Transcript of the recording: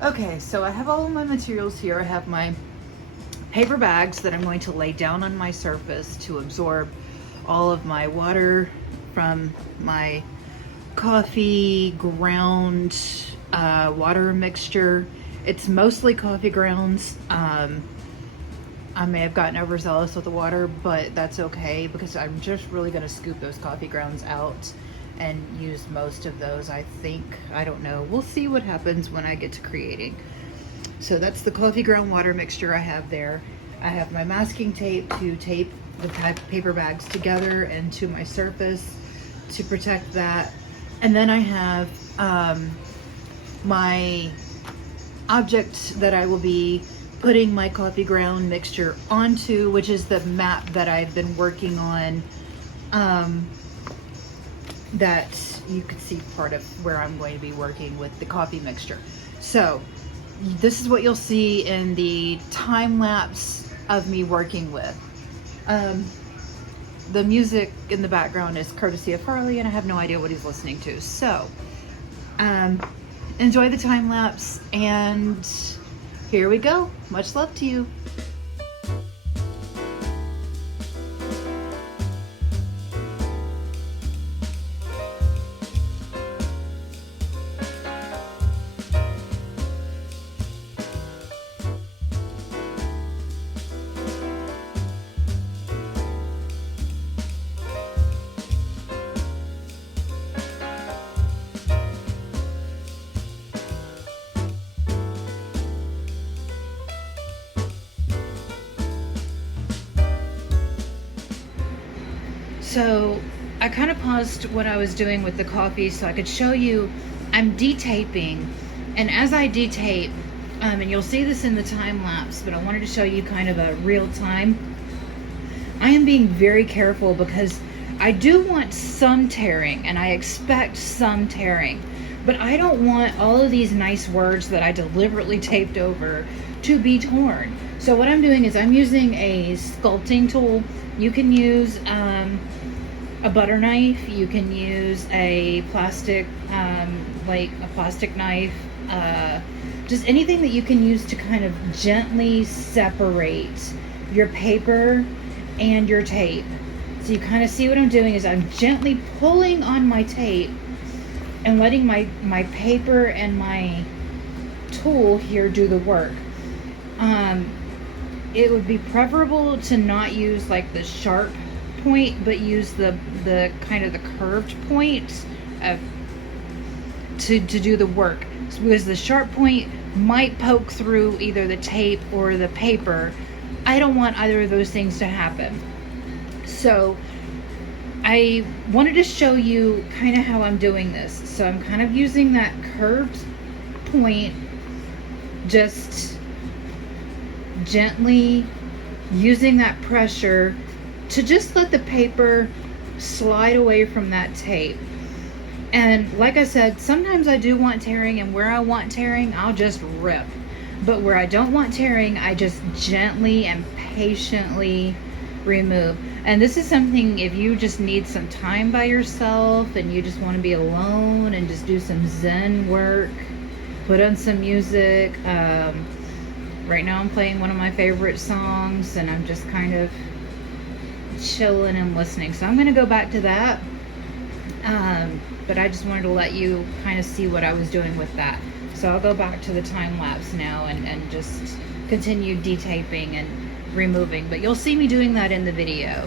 Okay, so I have all of my materials here. I have my paper bags that I'm going to lay down on my surface to absorb all of my water from my coffee ground water mixture. It's mostly coffee grounds. I may have gotten overzealous with the water, but that's okay because I'm just really going to scoop those coffee grounds out and use most of those, I think. I don't know. We'll see what happens when I get to creating. So that's the coffee ground water mixture I have there. I have my masking tape to tape the paper bags together and to my surface to protect that. And then I have my object that I will be putting my coffee ground mixture onto, which is the map that I've been working on, that you could see part of where I'm going to be working with the coffee mixture. So this is what you'll see in the time lapse of me working with. The music in the background is courtesy of Farley, and I have no idea what he's listening to. So enjoy the time lapse, and here we go. Much love to you. So I kind of paused what I was doing with the coffee so I could show you I'm detaping, and as I detape, and you'll see this in the time lapse, but I wanted to show you kind of a real time. I am being very careful because I do want some tearing, and I expect some tearing, but I don't want all of these nice words that I deliberately taped over to be torn. So what I'm doing is I'm using a sculpting tool. You can use a butter knife, you can use a plastic, like a plastic knife, just anything that you can use to kind of gently separate your paper and your tape. So you kind of see what I'm doing is I'm gently pulling on my tape and letting my paper and my tool here do the work. It would be preferable to not use like the sharp point, but use the kind of the curved point to do the work, because the sharp point might poke through either the tape or the paper. I don't want either of those things to happen. So I wanted to show you kind of how I'm doing this. So I'm kind of using that curved point, just gently using that pressure to just let the paper slide away from that tape. And like I said, sometimes I do want tearing, and where I want tearing, I'll just rip. But where I don't want tearing, I just gently and patiently remove. And this is something, if you just need some time by yourself and you just want to be alone and just do some Zen work, put on some music. Right now I'm playing one of my favorite songs, and I'm just kind of chilling and listening. So I'm going to go back to that. But I just wanted to let you kind of see what I was doing with that. So I'll go back to the time lapse now and just continue detaping and removing. But you'll see me doing that in the video.